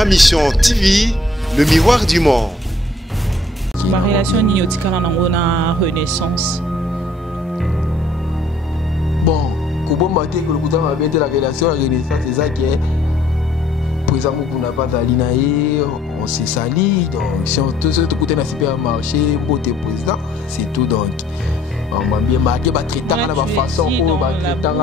Ma Mission TV, le miroir du monde. Ma relation niotika na Renaissance. Bon, Koubomba te que le couteau m'a bien la relation à Renaissance, c'est ça qui est. Présent qu'on n'a pas d'alinaïe, on s'est sali, donc si on te côté dans le supermarché, beauté président, c'est tout donc. On m'a bien marqué, bah traitant à la façon où bah traitant.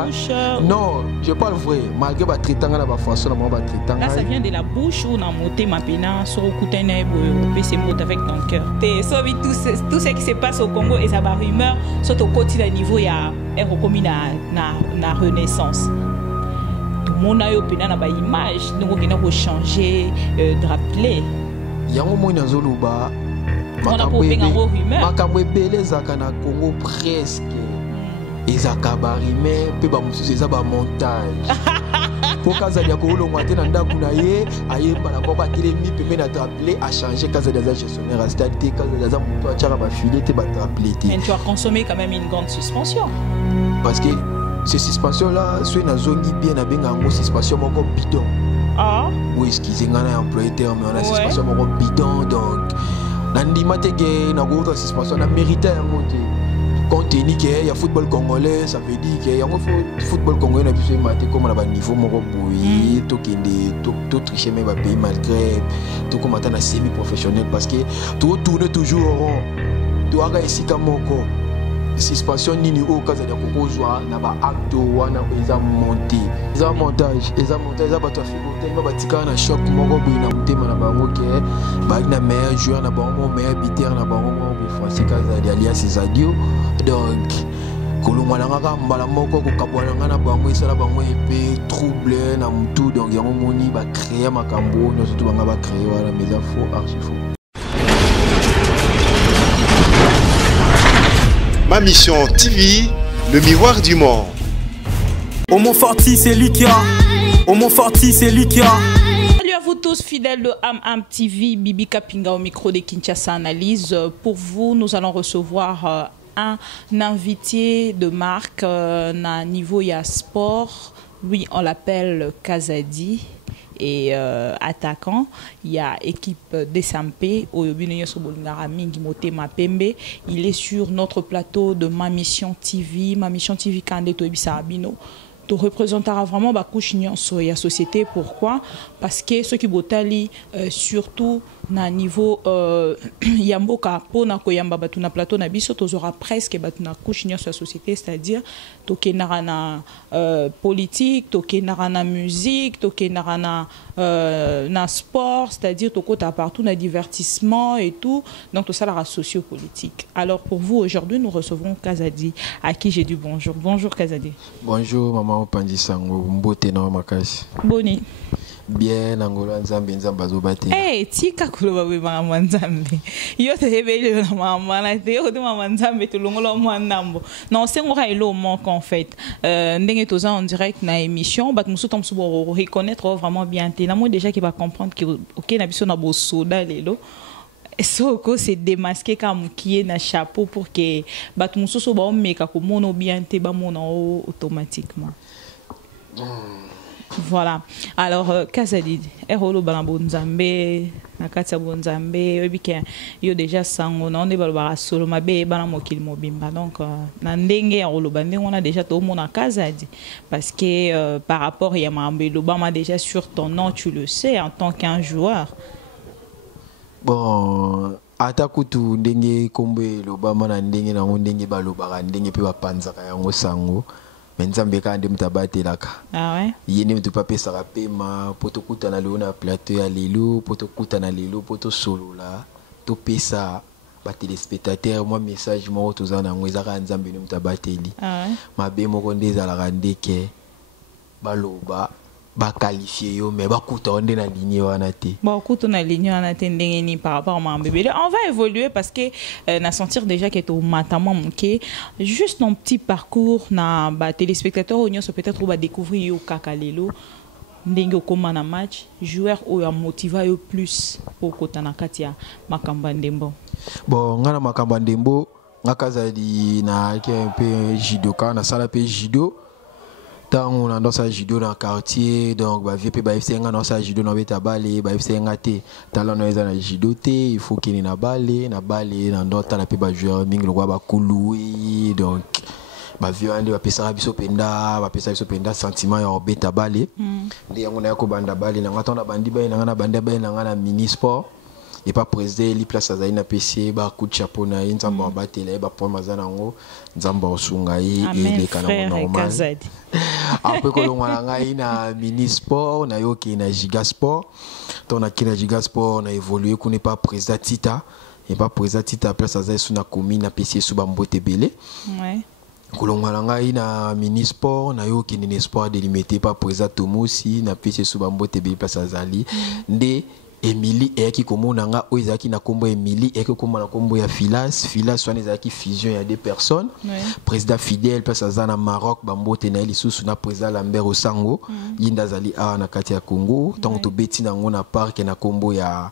Non, je parle vrai. Malgré bah traitant à la façon, on va traitant. Là, ça vient de la bouche où on a monté ma pena sur le côté on ces mots avec ton cœur. Tout ce qui se passe au Congo et ça va rumeur, surtout au quotidien niveau il y a na Renaissance. Tout le monde a eu pena na ba image, donc on a changer de rappeler. Il y a un moment dans Zoluba. Makambo ebele ezaka na Congo presque ezaka barime pe ba mususu eza ba montage po kazali ya kolongwa te na ndako na ye ayemba na boko atelemi pembe na rappeler a changer kazali za gestionnaire a stade kazali za moto achara ba filet te ba rappeler te. Mais tu as consommé quand même une grande suspension parce que ces suspensions là soit na zongi bien na benga ngo suspension moko bidon. Ah oui excusez nga na employé terme on a suspension moko bidon donc Nandi Matege, na gauche suspension, na mérité un côté. Quand tu dis qu'il y a football congolais, ça veut dire qu'il y a football congolais, na biso maté comme na niveau moko boyi, to kende, to tricher même pays malgré, to comme na semi professionnel parce que tu tournes toujours au rond. Tu as ici comme moko. Suspension nini au cas de kokozwa na ba acto wana eza monté. Eza montage, eza bato figo tellement batika na choc moko boyi na mutema na bango ke ba na meilleur joueur na bango meilleur buteur na bango mo Francis Kazadi alias Zadio. Donc kolongwa na ngaka mbala moko ko kabwana na bango isala bango epé trouble na mutu donc yango moni ba créer makambo no surtout banga ba créer wala mais ça faux archi faux. Ma Mission TV, le miroir du monde. Au Montforti, c'est Likia. Au Montforti, c'est Likia. Salut à vous tous, fidèles de AM TV, Bibi Kapinga au micro de Kinshasa Analyse. Pour vous, nous allons recevoir un invité de marque, na niveau ya sport. Lui, on l'appelle Kazadi. Et attaquant, il y a équipe Desampe, il est sur notre plateau de Ma Mission TV. Ma Mission TV, tu représenteras vraiment la société. Pourquoi? Parce que ceux qui botali surtout na niveau yamboka pona ko yamba batuna plateau na biso tozora presque batuna couche sur la société, c'est-à-dire toke narana politique, toke narana musique, toke narana na sport, c'est-à-dire toko ta partout na divertissement et tout, donc tout ça la socio-politique. Alors pour vous aujourd'hui nous recevons Kazadi à qui j'ai dit bonjour. Bonjour Kazadi. Bonjour maman Pandisango mbote na makasi. Boni. Bien Angola nzambe nzamba zobate. Tika kuloba we mama nzambe. Yo te hebele na mama na te yo de mama nzambe to longolo mwandambo. Non, c'est ngora elo manque en fait. Ndenge toza en direct na émission, bat musu tom subo reconnaître vraiment bien te. Na moi déjà qui va comprendre que OK na biso na bo soda lelo. Soko c'est démasqué comme qui est na chapeau pour que bat musu so ba meka ko mono bien te ba mono automatiquement. Voilà. Alors, Kazadi, Erolo Balambonzambe, Nakata Bonzambe, Obiken, yo déjà sango, on est balbara solo, ma bé, balamokil mobimba. Donc, Nandenge, Erolo Bande, on a déjà tout le monde à Kazadi. Parce que par rapport à Yamambe, l'Obama, déjà sur ton nom, tu le sais, en tant qu'un joueur. Bon, atakutu ndenge kombe l'Obama na ndenge na ndenge balobara ndenge pe bapanzaka yango sango. Menzambe kande mtabate laka. Ah ouais. Yene mtupape sarape ma poto kuta na leo na plateau ya lelo, poto kuta na lelo, poto solo la. To pesa ba téléspectateur moi message mo tozana ngwezaka nzambe ni mtabate li. Ah ouais. Mabe moko ndeza la randeke baloba ba qualifier yo mais ba kuta onde na ligne wana te. Ba kuta na ligne wana te ndenge ni par rapport à Mambébé. On va évoluer parce que na sentir déjà que au matama manqué juste un petit parcours na ba téléspectateurs on peut-être va découvrir yo kakalelo ndenge koma na match joueur o ya motiva yo plus pour kota na katia Makamba Ndembo. Bon ngana Makamba Ndembo ngakazali na un peu judoka na sala pe judo. Tant on a dans sa judo dans le quartier, donc bah VP bah FC dans sa judo dans beta balé, bah FC ngate. Talent dans la judo té, il faut qu'il na balé dans d'autres la pe bah joueur ming le roi bah kouloui donc bah viande bah pesa biso penda sentiment ya beta balé. Ndi yango na ko banda balé na ngata na bandi ba na banda ba na mini sport. Et pas président li place azali na PC ba coup de chapeau na nzamba batela ba point mazanango nzamba osungai et les canaux normal après ko longwa ngai na mini sport na yoki na giga sport ton na kina giga sport na évolué ko n'est pas président Tita et pas président Tita place azali suna commune na PC sou ba mbote belé ouais kolongwa ngai na mini sport na yoki ni sport délimité pas président Tomosi na PC sou ba mbote belé place azali nde Emily eki komona nga oizaki na kombo Emily eki komona na kombo ya Filas wana ezaki fusion ya deux personnes président Fidèle place azana Maroc bambote na lisusu na président Lambert Osango yinda zali a na kati ya Congo tant to beti nango na parc na kombo ya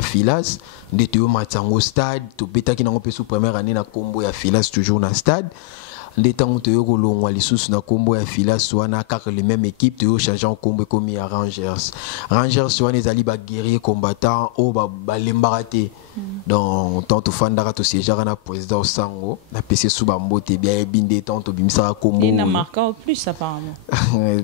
Filas nde to matango stade to betaki nango pesu première année na kombo ya Filas toujours na stade les temps où yo kolongwa lisusu na kombo ya Filas wana car les mêmes équipes to changer en kombo comme ya Rangers wana ezali ba guerrier combattant o ba lembarate donc tant to fandara to siéger na président Osango na PC sou ba mbote bien binde tant to bimisa kombo il n'a marqué en plus apparemment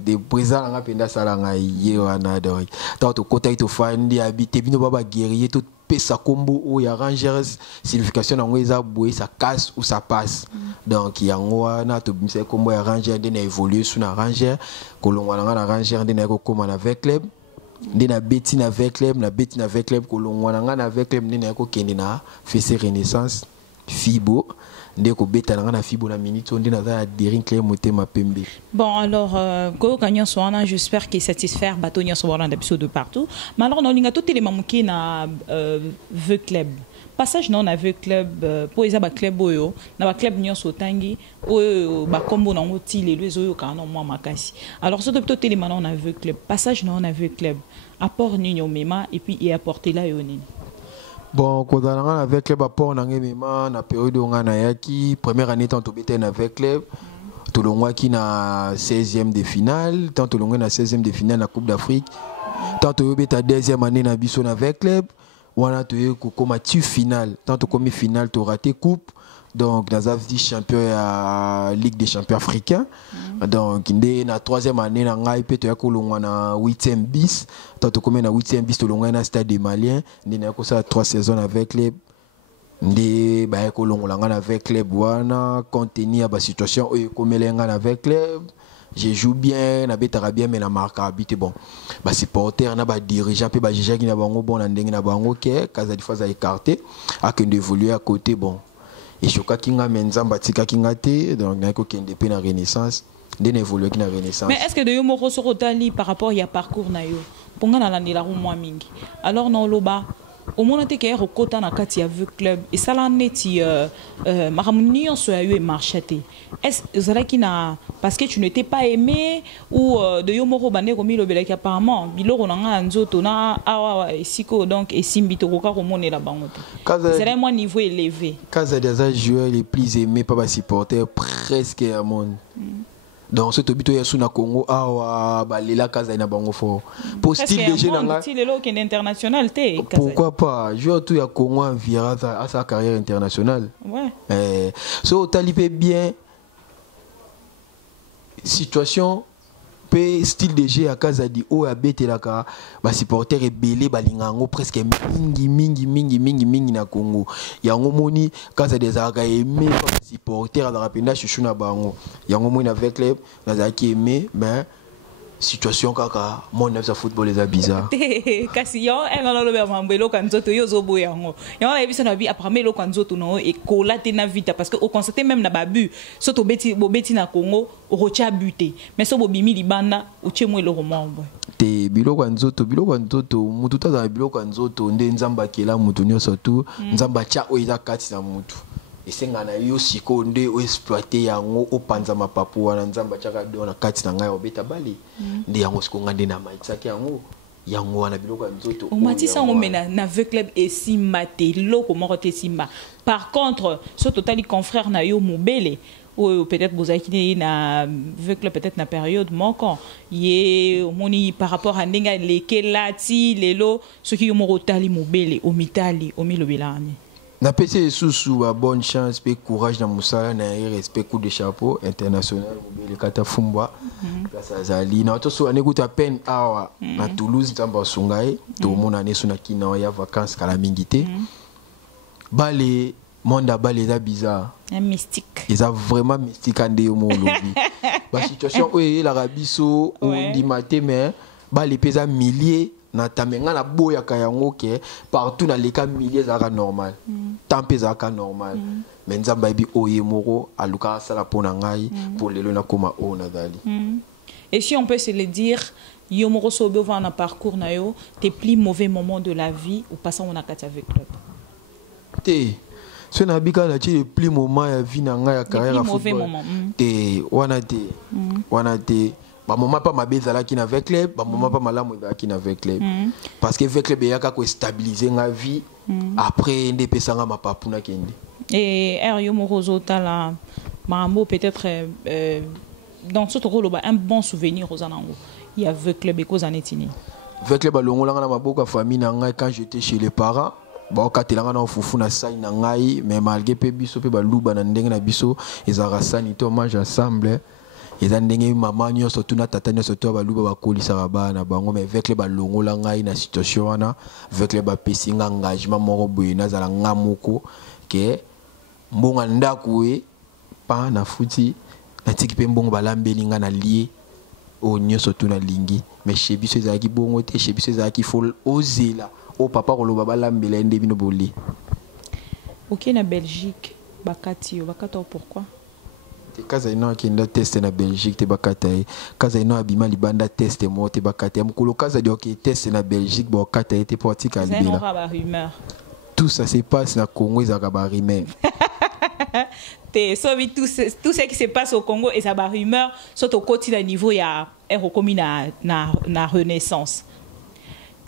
des présidents nga penda sala nga ye wana donc tant to kota to fandi habité bino ba guerrier tout pesa kombo ou ya Rangers signification nango eza boye ça casse ou ça passe donc yango na to bimisa kombo ya Rangers de na évoluer sous na Rangers kolongwa na Rangers de na ko koma na avec club de na beti na avec club kolongwa na avec club de na ko kende na FC Renaissance Fibo ndeko beta na Fibo na minute on na za Derin Claire Motema Pembe. Bon alors ko kanyo soana j'espère qu'il satisfaire batonia soana d'épisode de partout. Mais alors on linga tout élément muki na veu club. Passage non na veu club pour eza ba club oyo na ba club nyonso tangi oyo ba kombo na ngoti le lezo yo kana moi makasi. Alors ce tout élément on a veu club. Passage non on a veu club. Apport nino mema et puis y apporter là yo nini. Bon, quand on a avec club apport on a même na période où on a yaki première année tant obité avec club tout le monde qui na 16e de finale tant tout le monde na 16e de finale la Coupe d'Afrique tant obité deuxième année na biso avec club on a tu comme finale tant comme finale tu raté coupe donc dans la champion à Ligue des champions africains donc na troisième année na ngai pe to yakolongwa na 8e bis tant comme na 8e bis to longwa na stade des Maliens na ko ça 3 saisons avec les ndé ba yakolongwa nga avec club wana contenir ba situation o komelenga avec club je joue bien na betara bien mais na marque habité bon ba supporter na ba dirigeant pe ba juge qui na bango bon na ndenge na bango ke kaza di fois a écarté a que d'évoluer à côté bon et je crois qu'il y a un tika kingate donc na ko kende pe na Renaissance de évoluer na Renaissance. Mais est-ce que de yo moko sorotali par rapport ya parcours na yo ponga na landela ro moi mingi alors non loba au moment te ke rokota na kati ya veu club et ça la neti maramuni on so ya yo marchaté est-ce zala ki na parce que tu n'étais pas aimé ou de yo moko bande ko mi lobela ki apparemment biloko na nga nzoto na awa siko donc et simbi to ko ka ko monela bango te c'est vraiment niveau élevé kaza des joueurs les plus aimés par les supporters presque à monde. Donc ce tobito ya suna Congo awa balela kaza ina bango fort pour style de jeu nanga style lo qui est international té pourquoi pas joueur tout ya Congo en vira à sa carrière internationale ouais so talipé bien situation pe style de jeu à Kazadi o ya betelaka ba supporter ebele balingango presque mingi na Congo yango moni Kazadi zaka aimé ba supporter à la rapenda chuchu na bango yango moni avec club na zaki aimé mais situation kaka mon neuf football est bizarre kasi yo engalo lobe mambelo kanzoto yo zo boyango yo ebisa na bi après lo kanzoto no e kolate na vita parce que au constater même na babu soto beti na Congo rocha buté mais so bobimi libanda uchemwe lo romombo te biloko nzoto mutu taza biloko nzoto nde nzamba kela mutu nyoso tu nzamba cha o iza kati na mutu esenga na yo siko nde o exploiter yango o panza mapapu wana nzamba chaka dona kati na ngai obeta bali ndi yango siko ngande na maitsaki yango wana biloko nzoto o matisa ngo mena na veu club et simba te loko moko te simba par contre so totali confrère na yo mobele ou peut-être vous avez na vu que peut-être na période manquant yé moni par rapport à ndenga leke lati lelo ce qui mo rotali mo bele o mitali o milobelani na pese sous bonne chance pe courage na musala na respect coup de chapeau international mo bele kata fumbwa ça zali na to so anekuta peine awa na Toulouse tamba sungai to mona nesu na kina ya vacances kala mingité balé monde à balé ça bizarre un mystique ils a vraiment mystique en déo mon lobby la situation où est l'Arabie so ou di matin mais balé pesa milliers na tamenga na boya kayango ke partout dans les cas milliers ça normal tant pesa ka normal mais nzamba bi oye moko aluka sala pona ngai pour les lona koma ona dali. Et si on peut se le dire yomoro sobe va na parcours na yo tes plus mauvais moments de la vie ou passant on a quatre avec club te ce n'a bika na ti le plus moment ya vie na nga ya carrière à football te wana te ba moment pas mabeza qui na avec club ba moment pas malamu qui na avec club parce que avec club ya ka ko stabiliser nga vie après ndé pesanga mapapuna kende et yo morozo tala mambo peut-être dans ce rôle un bon souvenir aux anango il y a avec club et cause anetini avec club balongola na maboka famille na nga quand j'étais chez les parents bon katelanga na fufu na sai na ngai mais malgré pe biso pe baluba na ndenge na biso ezara sani to mange ensemble eza ndenge mama nyonso tuna tata nyonso to baluba bakolisa bana bango mais avec le balongola ngai na situation wana avec le bapesinga engagement moko boye nazala ngamoko ke mbonga ndako e pa na futi na tiki pe mbongo balambeli nga na lié o nyonso tuna lingi mais chez biso ezalaki bongo te chez biso ezalaki fol ozela o papa koloba balambela ende bino bolé. OK na Belgique bakati pourquoi kaza ino akenda test na Belgique te bakata kaza ino abima libanda test mo te bakata mukolo kaza di OK test na Belgique bo kata te portika libela rumeur tout ça se passe na Congo ezaka ba rumeur te sobi tout ce qui se passe au Congo et ça ba rumeur soit au quotidien niveau ya rekomi na renaissance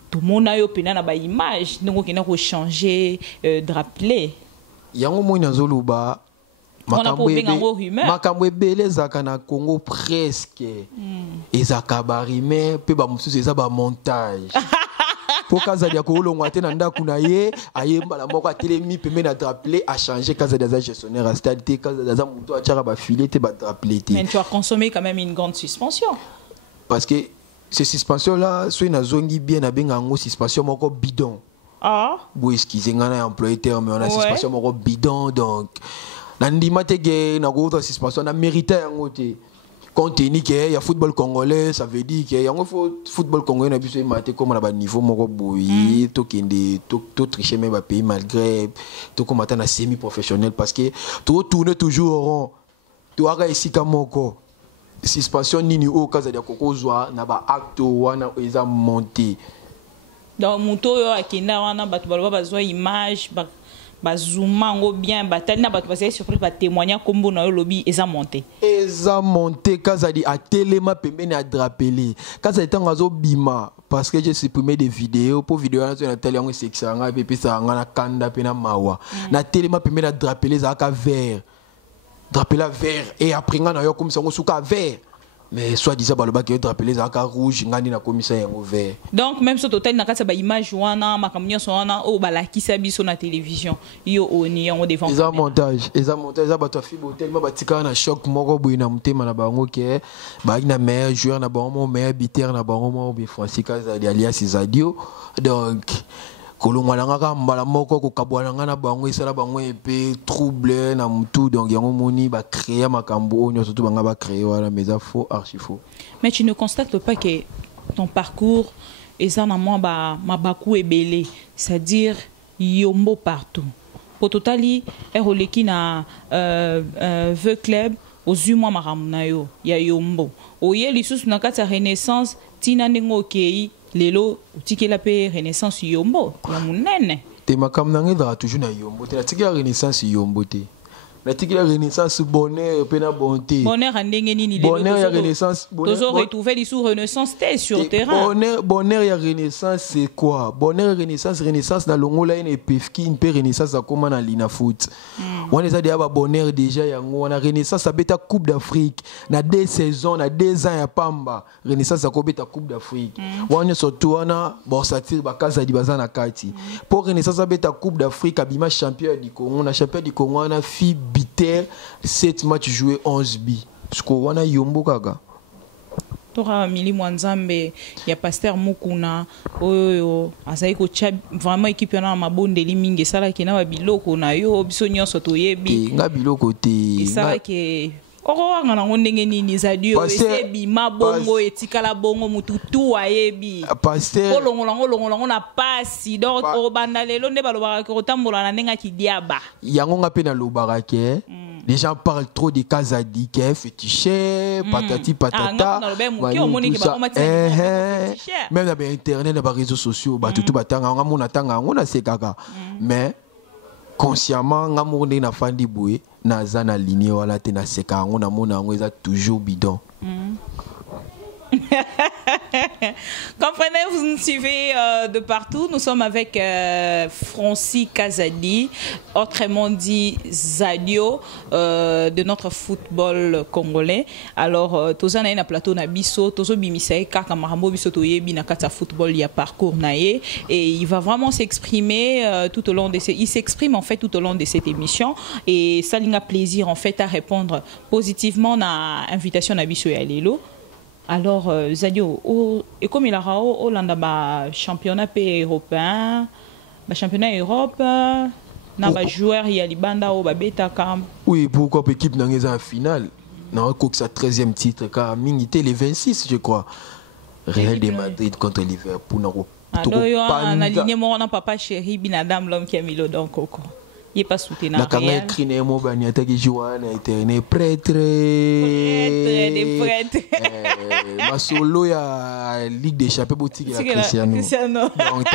tout le monde a eu pena na ba image donc on a changer drapelet yango mo nazoluba makambo ebele ezaka na Congo presque ezaka ba rumeur pe ba mususu eza ba montage po kazali ya kolongwa te na ndako na ye ayembala moko atelemi pembe na drapelet a changer kazali za gestionnaire à stade te kazali za muto achara ba filet te ba drapelet te mais tu as consommé quand même une grande suspension parce que ces suspensions là soit na zongi bien na benga ngo suspension moko bidon bon excusez ngana employé terme mais on a suspension moko bidon donc nandima tege na go autre suspension na mérité yango te compte tenu que il y a football congolais ça veut dire que yango football congolais na biso maté comme na ba niveau moko boyi to kende to tricher même ba pays malgré to comme na semi professionnel parce que to tourner toujours au rond to aga isika moko suspension nini o kaza ya kokozwa na ba acte wana eza monté donc moto yo akenda wana batu balwa bazwa image ba zooma ngo bien batali na batu basé surprise ba témoigner kombo na yo lobby eza monté kaza di atelema pembeni a drapeli kaza etango azo bima parce que j'ai supprimé des vidéos pour vidéo na na tali yango section nga pe pesa nga na kanda pe na mawa na telema pembeni a drapeli za ka vert drapela vert et après nga na yo comme ça ngo suka vert mais soit disant baloba que drapela za ka rouge ngani na komisa yango vert donc même ce total na kasa ba image wana makamnyo so wana o balakisa biso na télévision yo oni yango devant eza montage za bato fibo tellement batika na choc moko boy na mutema na bango ke ba ina meilleur joueur na bango meilleur buteur na bango mo bi Francis za alias Zadio donc kolongwana ngaka mbala moko ko kabwana ngana bango isala bango epé trouble na mutu donc yango moni ba créer makambo onyo surtout banga ba créer wala mais ça faux archi faux. Mais tu ne constates pas que ton parcours est en amont ba mabaku ebele c'est-à-dire yombo partout pour totali eroleki na ve club aux humois maramna yo ya yombo oye lisusu na kata renaissance tina nengo kei lelo utikela pe renaissance yombo ya munene te makam nangé dara toujours na yombo te la tiki la renaissance yombo te La tique la renaissance bonheur pena bonté. Bonheur en nini bonheur ya renaissance. Toujours retrouver les sous renaissance t'es sur terrain. Bonheur ya renaissance c'est quoi? Bonheur renaissance na longola ine pefki une renaissance à comment na lina foot. On les a déjà bonheur déjà yango on a renaissance à beta coupe d'Afrique na 2 saisons na 2 ans ya pamba renaissance à beta coupe d'Afrique. On est surtout on bon satir bakaza di bazana kati. Pour renaissance à beta coupe d'Afrique abima champion du Congo on a champion du Congo on a fi Biter 7 matchs joués 11 bi. Ce qu'on a yombo kaka. Tora Mili Mwanzambe ya Pasteur Mukuna oyo azali ko cha vraiment équipe na mabondeli mingi sala ki na babiloko na yo biso nyonso toyebi. Nga biloko te. Sala ke oko wanga na ndenge nini zadio esebi mabongo etikala bongo mututu ayebi. Pasteur olongo na pasi donc obanda lelo nde balobaka ko tambola na ndenga kidiaba. Yango nga pe na lobaka ke. Les gens parlent trop des Kazadi, qui est fétiché, patati patata. Même dans Internet, dans les réseaux sociaux, tout mais consciemment, on a fait des bouées, on a aligné, on a toujours bidon. Comprenez, vous nous suivez de partout. Nous sommes avec Francis Kazadi, autrement dit Zadio, de notre football congolais. Alors, tozana na plateau na biso, tozo bimisai kaka marambo biso toyebi na kata football ya parcours nae et il va vraiment s'exprimer tout au long de il s'exprime en fait tout au long de cette émission et ça linga plaisir en fait à répondre positivement na invitation na biso ya lelo. Alors, Zadio, et comme il a au landa championnat européen, championnat Europe, na joueur il y a libanda au babeta kam. Oui, pourquoi l'équipe n'a pas en finale? Non, que sa 13e titre car minité les 26 je crois. Real de Madrid contre Liverpool alors, il y a un alignement on papa chéri binadam l'homme qui a mis le don coco. Il n'est pas soutenu. La caméra écrit les mots banniata qui joue à l'éternel prêtre. Des prêtres. Ma solo ya Ligue des Champions boutique la Cristiano. Donc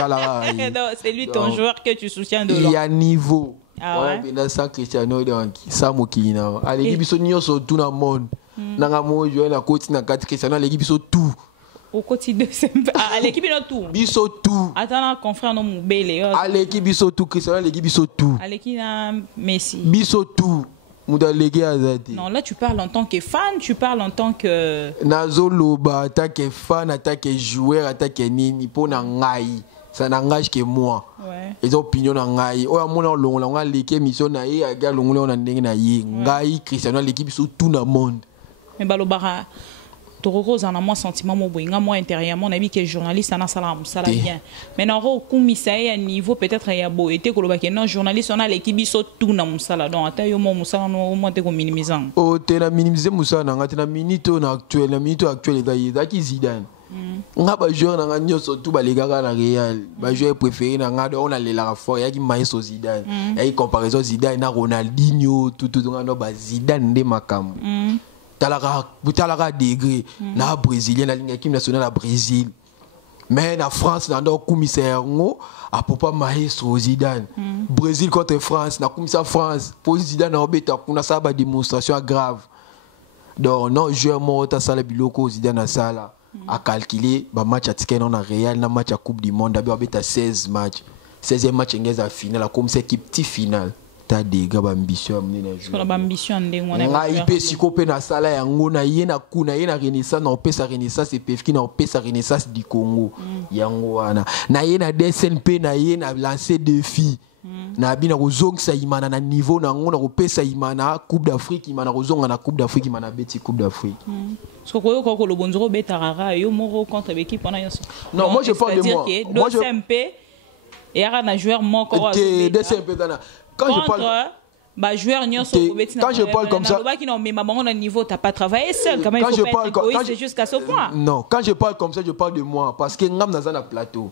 c'est lui ton joueur que tu soutiens de loin. Il y a niveau. Ah ouais. Dans ça Cristiano donc ça mokina. À l'équipe ils sont nyonso tout dans le monde. Nanga mo jouer la côte na 4 Cristiano l'équipe ils sont tout. Au quotidien, à l'équipe ils ont tout. Ils sont tout. Attends, confrère non moubele. À l'équipe ils sont tout Cristiano l'équipe ils sont tout. À l'équipe Messi. Ils sont tout. Non, là tu parles en tant que fan, tu parles en tant que Nazoloba, attaque que fan, attaque que joueur, attaque que nini pour nangai. Ça n'engage que moi. Ouais. Les opinions nangai. Oh amona longo longa l'équipe mission na ye aga longo on ndenge na ye. Ngai Cristiano l'équipe sur tout le monde. Mais balobara Toroko en a moins sentiment mo boinga moi intérieurement nabi que journaliste ana sala musala bien. Maintenant au commissaire à niveau peut-être ya bo été koloba que non journaliste on a l'équipe so tout na musala donc ata yo mo musala no mo te ko minimisant. Oh te na minimiser musala na ngata na minute na actuel na minute actuel da ki Zidane. Nga ba joueur na nganyo surtout ba legaka na Real. Ba joueur préféré na ngado on a lela fort ya ki Maestro Zidane. Ya comparaison Zidane na Ronaldinho tout ngano ba Zidane nde makambo. Talara degré na brésilien la ligne équipe nationale à Brésil mais na France na ndo commissaire ngo a papa Maestro Zidane Brésil contre France na commissaire France pour Zidane na obeta kuna ça ba démonstration grave donc non joueur mota sala biloko Zidane na sala a calculer ba match atike na Real na match à Coupe du Monde d'abord obeta 16 matchs 16e match ngeza finale comme cette équipe petit finale ta dega ba ambition amnena joueur ba ambition ndengo na ngai pe sikope na sala yango na ye na kuna ye na renaissance na opesa renaissance et pefki na opesa renaissance du Congo yango wana na ye na DSNP na ye na lancer défi na bina kozongisa imana na niveau na ngo na opesa imana Coupe d'Afrique imana kozonga na Coupe d'Afrique imana beti Coupe d'Afrique so koyo ko lo bonzoro betarara yo moro contre l'équipe on a non moi je parle de moi moi je DSNP et un joueur mon corps DSNP dana quand je parle quand je parle comme ça niveau t'as pas travaillé seul quand même il faut pas être égoïste jusqu'à ce point. Non quand je parle comme ça je parle de moi parce que ngam na zana plateau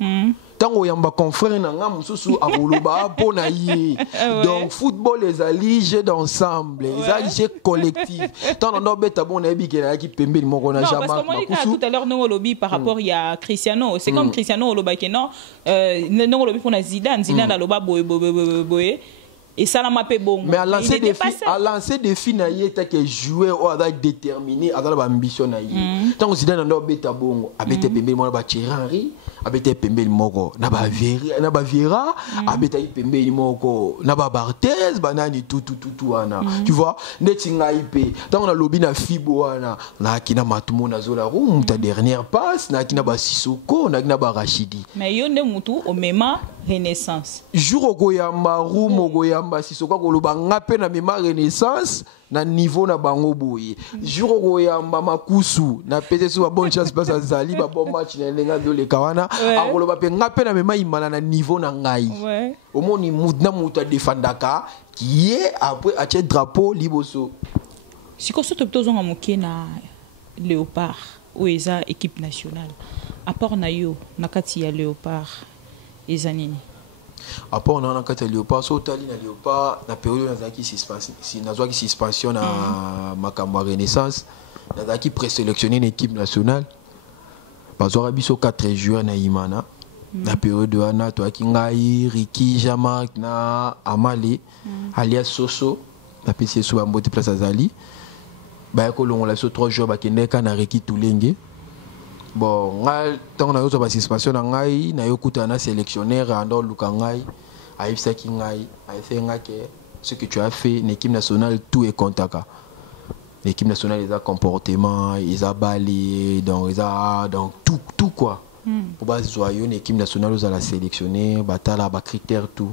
tant o yamba confrère na ngam susu a roloba pona yi donc football les alliés d'ensemble les alliés collectifs tant on beta bon na bi ke ki pembe moko na jamais parce que moi tout à l'heure non lobby par rapport il y a Cristiano c'est comme Cristiano loba que non non lobby pour na Zidane Zidane loba boye Et ça, m'a fait bon. Mais à lancer des filles, il y a des joueurs qui sont déterminés à leur ambition. Tant que Zidane a bêta bon, a bêta pembe mo na ba Thierry, a bêta pembe moko na ba Vieira, a bêta pembe moko na ba Barthez, banani tout wana. Tu vois, netinga IP. Tant on a lobby na Fibo wana, na kina matumo na zola room, ta dernière passe, na kina ba Sissoko, na kina ba Rachidi. Mais yonde mutu au mema Renaissance. Jour ogoyamba room ogoyamba Sissoko ko loba ngape na mema Renaissance. Na niveau na bango boye jour ogoyamba makusu na pete so bonne chance passe azali ba bon match na lenga viole kawana akoloba pe ngape na mema imana na niveau na ngai omoni mudna muta defendaka qui est après a drapeau liboso siko so to tozonga moke na Léopard ou eza équipe nationale à part na yo na kati ya Léopard ezanini. Après on a un Léopard, so tali na Léopard na période na suspension na makambo Renaissance na qui présélectionné une équipe nationale parce que biso 4 joueurs na Imana na période wana to akingai Ricky Jamak na Amale alias Soso na PC so ba mbote place azali ba ko longola so 3 joueurs ba kendeka na Ricky Tulenge. Bon, tant qu'on a eu sa participation dans ngai, na yo kutana sélectionnaire ando lukangai, aïfsa kingai, aïfé ngake, ce que tu as fait, l'équipe nationale tout est contaka. L'équipe nationale ils a comportement, ils a balé, donc ils a donc tout quoi. Pour base joyeux, l'équipe nationale nous a la sélectionner, batala ba critères tout.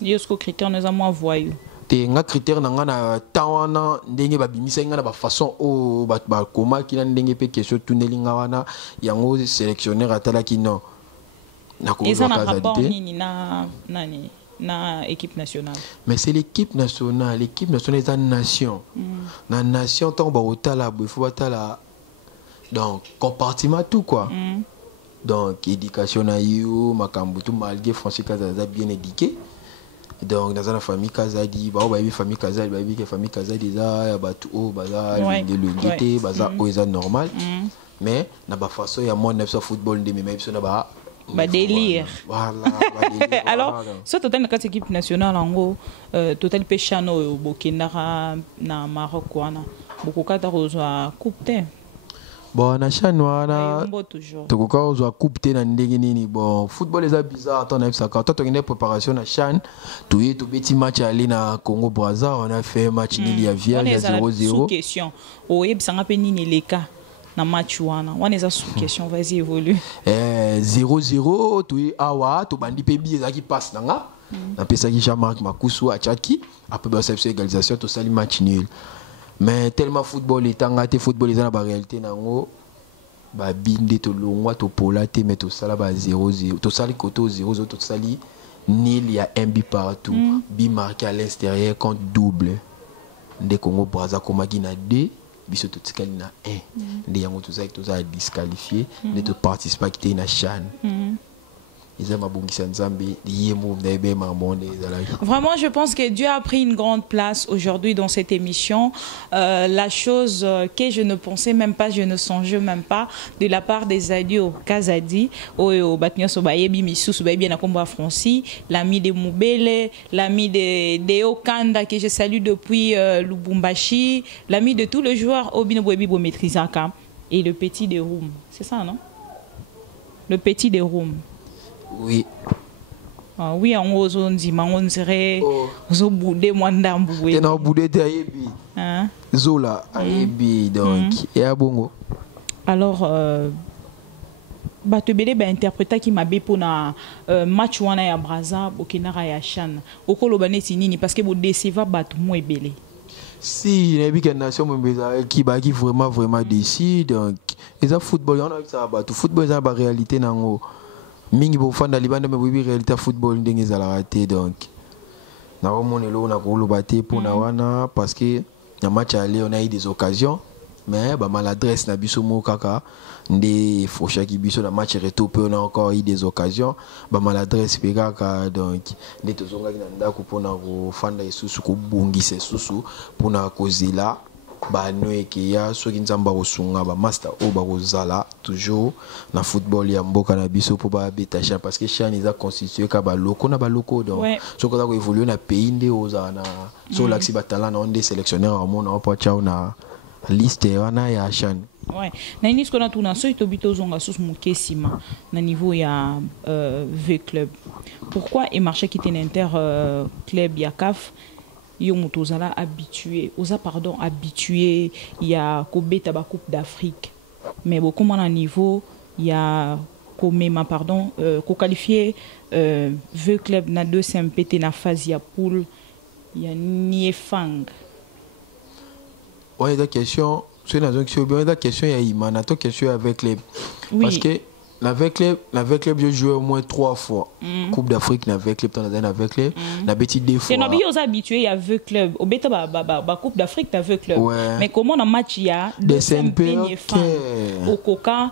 Yosko critères nous a moins voyou. Nga critère nanga na tawana ndenge babimisa nga na ba façon o ba koma kina ndenge pe question tunelinga wana yango sélectionneur atala kino na ko na équipe nationale. Mais c'est l'équipe nationale est une nation. Na nation tant ba otala il faut batala donc compartiment tout quoi. Donc éducation na yo makambo tout malgré français kaza bien éduqué. Donc dans la famille Kazadi, bah oui famille Kazadi, bah oui famille Kazadi ça, bah tout haut, bah ça, le guetter, bah ça, c'est normal. Mais na ba façon ya mon neuf football de même ça na ba délire. Voilà. Alors, ce total na équipe nationale en gros, total pechano bokendara na Maroc wana, beaucoup kata rozwa coupe. Bon, na chanwana tokoka ozwa coupe te na ndenge nini bon football eza bizarre tant na FSAK tant on est préparation na CHAN tout petit match aller na Congo Brazza on a fait match nil ya vierge à 0-0 sous question oyebisanga pe nini leka na match wana on est sous question vas-y évolue 0-0 tout awa to bandi pe bi ezaki passe nanga na pesa ki Jean-Marc Makusu a Tchaki après ba égalisation to sali match nul. Mais tellement football est engagé, football est dans la réalité nango, ba binde to longwa to polate mais to sala ba 0-0, to sali koto 0-0 to sali nil il y a un but partout, but marqué à l'extérieur contre double. De Congo Brazza komaki na 2, biso to tikali na 1. De yango to ça to ça disqualifié, de to participer qui na CHAN. Vraiment, je pense que Dieu a pris une grande place aujourd'hui dans cette émission. La chose que je ne pensais même pas, je ne songeais même pas, de la part des Adio Kazadi, l'ami de Moubele, l'ami de Okanda que je salue depuis Lubumbashi, l'ami de tous les joueurs Obino Boebibo Maîtrisaka et le petit de Roum. C'est ça, non? Le petit de Roum. Oui. Oui, on ose dire, on dirait, on boudé moi d'ambou. On boudé d'aïebi. Zola aïebi donc et à bongo. Alors, Batebele ba interpréta qui m'a pour na match wana ya Brazza Burkina ya CHAN. Okolo baneti nini parce que bo déceva batu mo ebele. Si les big nation qui vraiment décide donc les football on a ça batu football ça ba réalité nango. Mingi bo fanda libanda me bibi réalité football ndenge za la raté donc na omone lo na ko lo baté pour na wana parce que na match aller on a eu des occasions mais ba maladresse na biso mo kaka ndé fochaki biso na match retour pe on a encore eu des occasions ba maladresse pe kaka donc ndé tozonga na ndako pour na ko fanda isusu ko bongisa isusu pour na kozela ba noé ki ya soki nzamba kosunga ba master o ba kozala toujours na football ya mboka na biso po ba beta chan parce que chan ils a constitué ka ba loko na ba loko donc soki za ko évoluer na pays nde ozana so laxi ba talent na on des sélectionneurs au monde on pas chao na liste wana ya chan. Ouais, na inis qu'on a tout na so itobito zonga sous mukesima na niveau ya V club. Pourquoi et marché qui ten inter club ya CAF yo mutozala habitué, osa pardon habitué ya kobeta ba coupe d'Afrique. Mais beaucoup à niveau ya komema pardon ko qualifier V club na 2 CMPT na phase ya poule ya Niefang. Ouais, la question c'est la question il y a Imana, la question avec les parce que avec club je joue au moins 3 fois Coupe d'Afrique avec club avec club la petit deux fois. C'est non bien aux habitués avec club au beta ba Coupe d'Afrique avec club. Mais comment dans match il y a des SMP au coca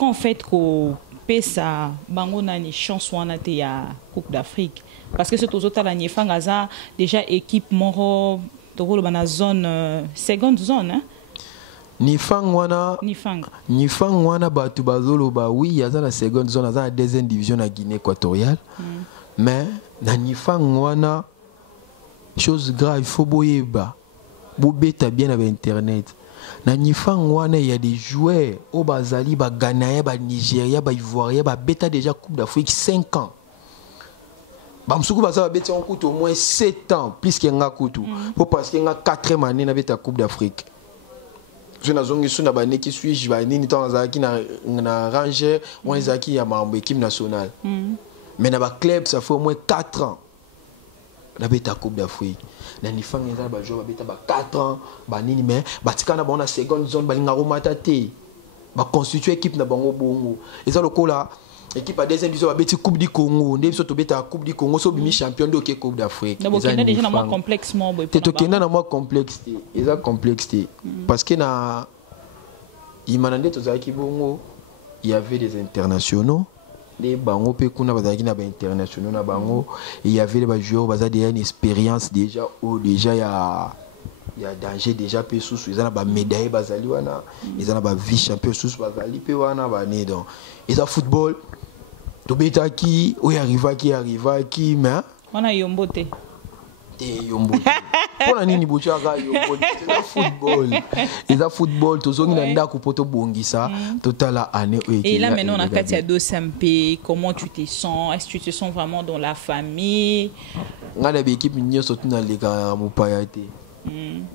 en fait ko pesa bango na ni chance wana te ya Coupe d'Afrique parce que c'est aux autres la Niefanga déjà équipe moro to rolo bana zone seconde zone hein. Nifang wana batu bazolo ba oui yaza na seconde zone yaza na deuxième division na Guinée équatoriale mais na Nifang wana chose grave il faut boyeba bobeta bien avec internet na Nifang wana il y a des joueurs au bazali ba Ghanaien ba Nigeria ba Ivoirien ba beta déjà Coupe d'Afrique 5 ans bamsuku baza ba beta on coûte au moins 7 ans plus que nga kutu pour parce que nga 4e année na beta Coupe d'Afrique. Je n'ai pas de qui suis je vais na Ranger ou Zaki à ma équipe nationale. Mais dans le club ça fait au moins 4 ans. La beta Coupe d'Afrique. Na ni fang nza ba jouer ba 4 ans ba nini mais ba tikana ba na seconde zone ba linga romata te. Ba constituer équipe na bango bongo. Et ça le coup là équipe à deuxième division ba beti Coupe du Congo, ndé biso to beta Coupe du Congo so bimi champion de Coupe d'Afrique. Donc il y a déjà na moins complexe mo boy. Te to kenda na moins complexité. Eza complexité parce que na imanande to zaki bongo il y avait des internationaux les bango pe kuna bazaki na ba internationaux na bango il y avait les joueurs bazaki une expérience déjà ou déjà il y a danger déjà pe sous ils ont ba médaille bazali wana ils ont ba vice champion sous bazali pe wana ba né donc ils ont football to beta qui ou arriva qui mais wana yombote yombote pour nini bochaka yombote c'est football to zongi na ndako poto bongisa totala année et là maintenant on a Katia Dosampe comment tu te sens est-ce que tu te sens vraiment dans la famille ngala be équipe nyoso tuna leka mupayate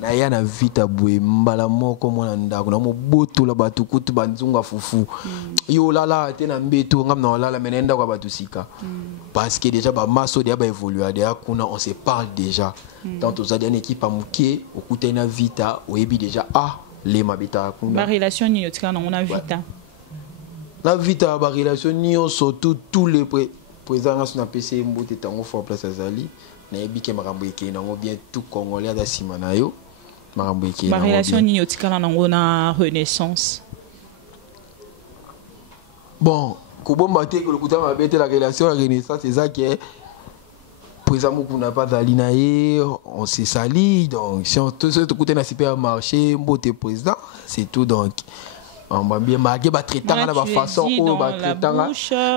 na ya na vita bwe mbala moko mona ndako na moboto la batu kutu banzunga fufu yo lala te na mbeto ngam na lala menenda kwa batu sika parce que déjà ba maso dia ba évoluer dia kuna on se parle déjà tant aux une équipe à muké okuta na vita oyebi déjà les mabita kuna ba relation ni yotika na on a vita la vita ba relation ni surtout tous les présidents na PC mbote tango fort place azali na ebike makambo eke nango bien tout congolais da simana yo makambo eke ma relation ni yotikala nango na renaissance bon kobomba te ko lokuta mabete la relation la renaissance c'est ça qui est président mukuna pas dali na ye on s'est sali donc si on tout ce côté na supermarché mbote président c'est tout donc on va bien malgré ba traitant na ba façon ou ba traitant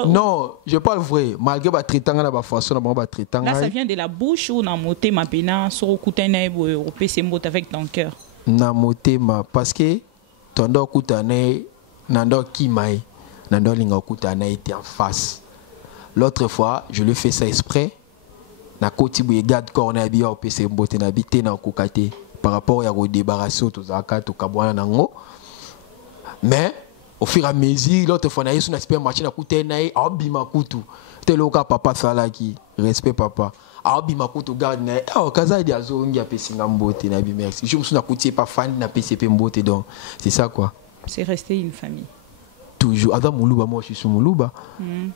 non je parle vrai malgré ba traitant na ba façon na ba traitant là ça vient de la bouche ou na moté ma pena sur kutana au PC mbot avec ton cœur na moté ma parce que ton do kutana na ndo kimai na ndo linga kutana était en face l'autre fois je le fais ça exprès na koti bu garde corner bi au PC mbot na bité na kokate par rapport ya ko débarrasser to zaka to kabwana nango. Mais au fur et à mesure, l'autre fois, on a eu une supermarché à côté de nous, à Bimakutu. Tel au cas, papa Salaki, respect papa. À Bimakutu, garde, ah, Kaza de Azongi a payé Mbote, Nabi, merci. Je me suis dit, pas fan de PCP Mbote, donc c'est ça quoi. C'est resté une famille. Toujours. Adam Moulouba, moi je suis sur Moulouba.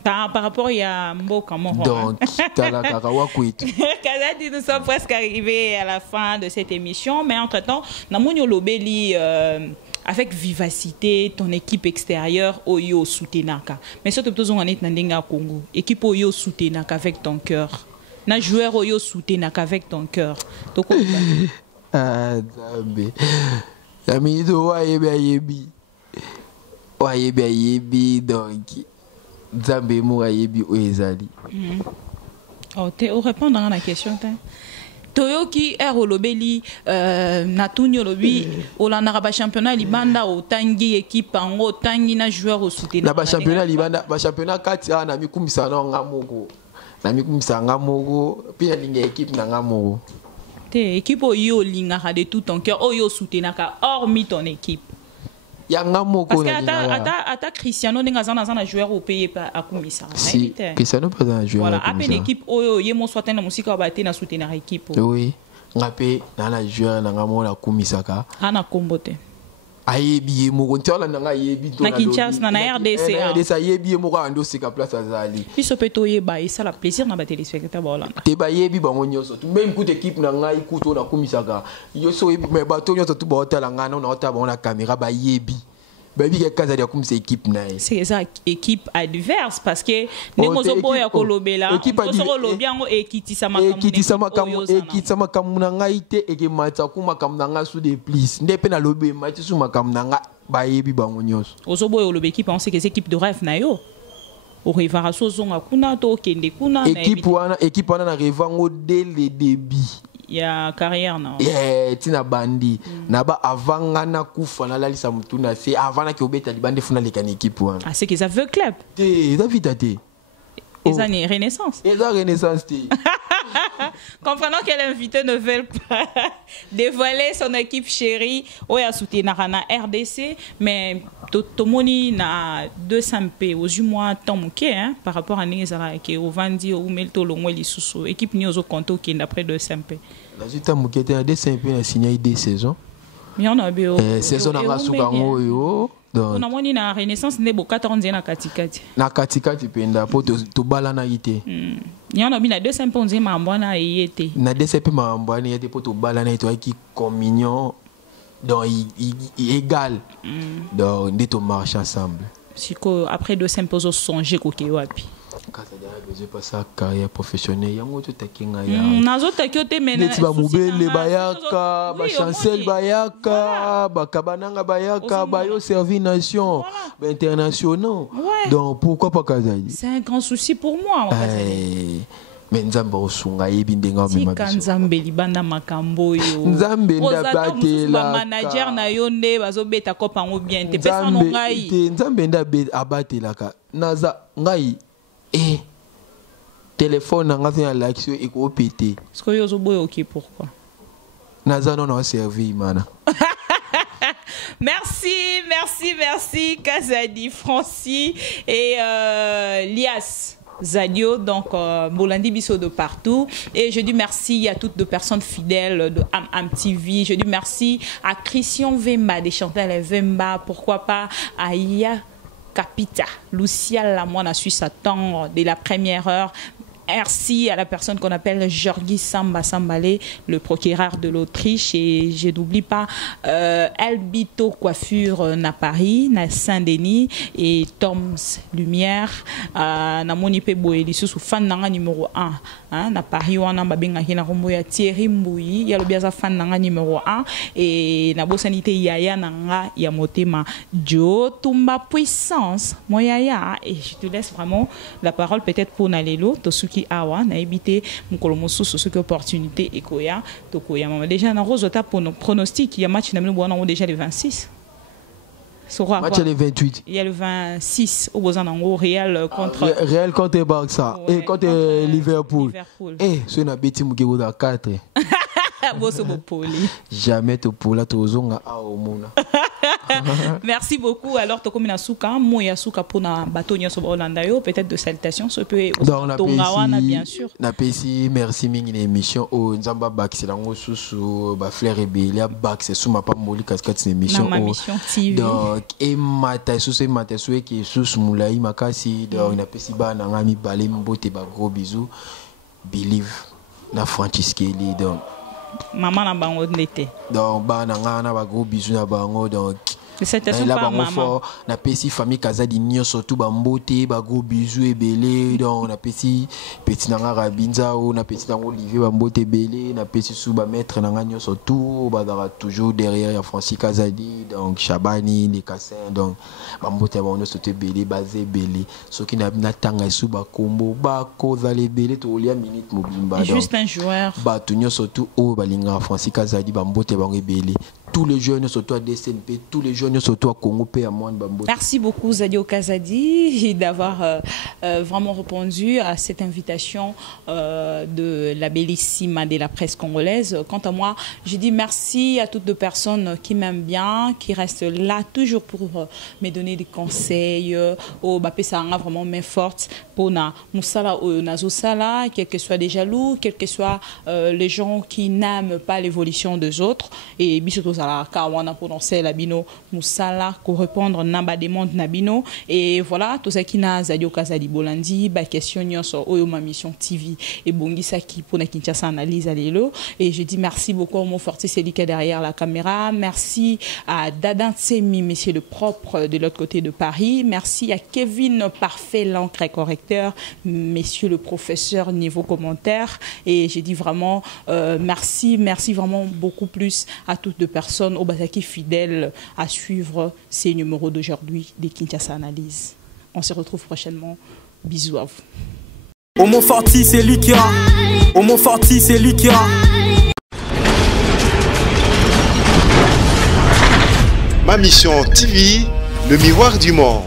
Par rapport à Mboka, donc, t'as la Karawakuit. Kaza dit, nous sommes presque arrivés à la fin de cette émission, mais entre-temps, Namounio Lobeli. Avec vivacité, ton équipe extérieure, Oyo Soutenaka. Mais surtout, tu as dit Congo. Équipe Oyo Soutenaka avec ton cœur. Na joueur Oyo Soutenaka avec ton cœur. Ah, Nzambe. Yami to wa yebi. Wa yebi donc. Nzambe mo yebi o ezali. Oh, te répondre à la question ta. Toyoki olobeli natuni olobi olanda ba championnat libanda otangi équipe ango otangi na joueur soutenir na ba championnat libanda ba championnat kati na mikumisa na ngamoko na mikumisa ngamoko pina linga équipe na ngamoko te équipe oyo linga de tout ton cœur oyo soutenir ka hormis ton équipe ya ngamoko parce que ata Cristiano ninga zana joueur au pays pa akumisa si Cristiano pas un joueur voilà à peine équipe oyo yemo soit na musika ba te na soutenir équipe oui ngape na joueur na ngamo la kumisaka ana kombote ayebi moko ntola nanga yebi to na Kinshasa na RDC de sa yebi moko ando sika place azali biso peto yeba et ça la plaisir na ba téléspectateurs Hollande te ba yebi bango nyoso tu même coup équipe na ngai kuto na kumisaka yo so yebi mais bato nyoso tu ba hotela ngana na hotela ba na caméra ba yebi baby ke kaza dia comme c'est équipe na c'est ça équipe adverse parce que nengozo boya kolobela so lobiango ekitisa makamu na ngai te eke matsa ku makamu na ngai sous des plis ndepe na lobe matsi sous makamu na ngai ba yebi bango nyos ozo boya lobe équipe on sait que c'est équipe de rêve na yo o rivara so zonga kuna to kende kuna équipe wana na revango dès le début ya carrière non tina bandi na ba avanga na kufa na lalisa mutuna c'est avant na ki obeta libande funa le kan équipe wana ah c'est qu'ils avaient club te David ate les années renaissance comprenant que l'invité ne veut pas dévoiler son équipe chérie oya soutenir na RDC mais tomoni na 200p aux mois tant moké hein par rapport à Nizara qui au vandi ou melto longweli susu équipe ni ozo konto qui d'après 200p la juta moké te 200p na signé 2 saisons mais on a bio saison na suka ngoyo on a moni na renaissance nebo 14 na katikati penda po to bala na ite y en a bien 200 ponzi mambona yete na 200 mambona yete po to bala na ite qui communion donc égal donc on marche ensemble siko après 200 pozo songer koke wapi quand ça besoin pas sa carrière professionnelle yango to takinga ya nazo takio te mena neti ba mobele bayaka ba chancel bayaka ba kabananga bayaka ba yo servi nation ba internationaux donc pourquoi pas Kazali c'est un grand souci pour moi mais nzambe osunga yebi ndenga mema biso nzambe libanda makambo yo nzambe ndabatela manager na yo nde bazobeta kopango bien te pesa no ngai te nzambe ndabe abatelaka naza ngai téléphone na ngafi na l'action et ko péter parce que yo zo boyo OK pourquoi naza non a servi mana merci Kazadi Francis et Lias Zadio, donc Bolandi Bisso de partout. Et je dis merci à toutes les personnes fidèles de Am TV. Je dis merci à Christian Vemba, des chanteurs Vemba, pourquoi pas à Iya Capita, Lucia Lamoine a su s'attendre dès la première heure. Merci à la personne qu'on appelle Georgi Sambalé, le procureur de l'Autriche. Et je n'oublie pas Albito Coiffure na Paris, na Saint-Denis et Tom's Lumière. Na Monipe Boeli sous fan nanga numéro 1. Na Paris, on a babengaki rombo ya Thierry Mbouyi, ya lobiaza fan nanga numéro 1. Et na bosanité Yaya nanga ya motema Jo Tumba Puissance. Moi Yaya. Et je te laisse vraiment la parole peut-être pour Nalelo, Tosuki Awa, na évité Mukolomosu, ce que opportunité et Koya, Tokoya. Déjà, dans Rosota, pour nos pronostics, il y a match, on a déjà les 26. Match les 28. Il y a le 26 au Bozanango, Real contre Barça et contre Liverpool. C'est un petit moukéo dans 4. Jamais te pour la tozonga a omona. Merci beaucoup. Alors Tokomina Souka, Moya Souka pour na batonia sur Hollanda peut-être de salutations ce peut Tongawana bien sûr. Na pesi merci mingi l'émission au Nzamba Bax lango susu ba Flair Rebellia Bax sous ma pas moli casquette émission TV. Donc et mata susu qui susu moulai makasi donc na pesi ba na ngami balé mbote ba gros bisous. Believe na Francisqueli donc maman na bango n'était donc ba na ngana ba gros bisous na bango donc là na pesi famille Kazadi nyo surtout ba mbote ba gros bisous et belé donc na pesi petit nanga Rabinza ou na pesi nanga Olivier ba mbote belé na pesi sous ba maître nanga nyo surtout ba dara toujours derrière ya Francis Kazadi donc Chabani les Cassins donc ba mbote ba nyo surtout belé basé belé ce qui na tanga sous ba combo ba koza les belé to lia minute mobimba juste un joueur ba to nyo surtout o ba linga Francis Kazadi ba mbote ba belé tous les jeunes surtout à DCNP, tous les jeunes surtout à Congo P à Moine Bambo. Merci beaucoup Zadio Kazadi d'avoir vraiment répondu à cette invitation de la bellissime de la presse congolaise. Quant à moi, je dis merci à toutes les personnes qui m'aiment bien, qui restent là toujours pour me donner des conseils. Au Bapé Saranga vraiment main forte pour na Moussala ou Nazosala, quel que soit des jaloux, quel que soit les gens qui n'aiment pas l'évolution des autres et bisoto la kawana prononcer la bino musala pour répondre namba demande nabino et voilà tout ça qui na Zadio Kazadi Bolandi ba question nyonso oyo ma mission TV et bongisa qui pour na Kinshasa analyse alelo et je dis merci beaucoup à mon forti celui qui est derrière la caméra, merci à Dadan Tsemi monsieur le propre de l'autre côté de Paris, merci à Kevin parfait l'encre correcteur, monsieur le professeur niveau commentaire et je dis vraiment merci vraiment beaucoup plus à toutes les personnes au Bazaki fidèles à suivre ces numéros d'aujourd'hui des Kinshasa Analyse. On se retrouve prochainement. Bisous à vous. Homo Forti, c'est Likia. Homo Forti, c'est Likia. Ma mission TV, le miroir du monde.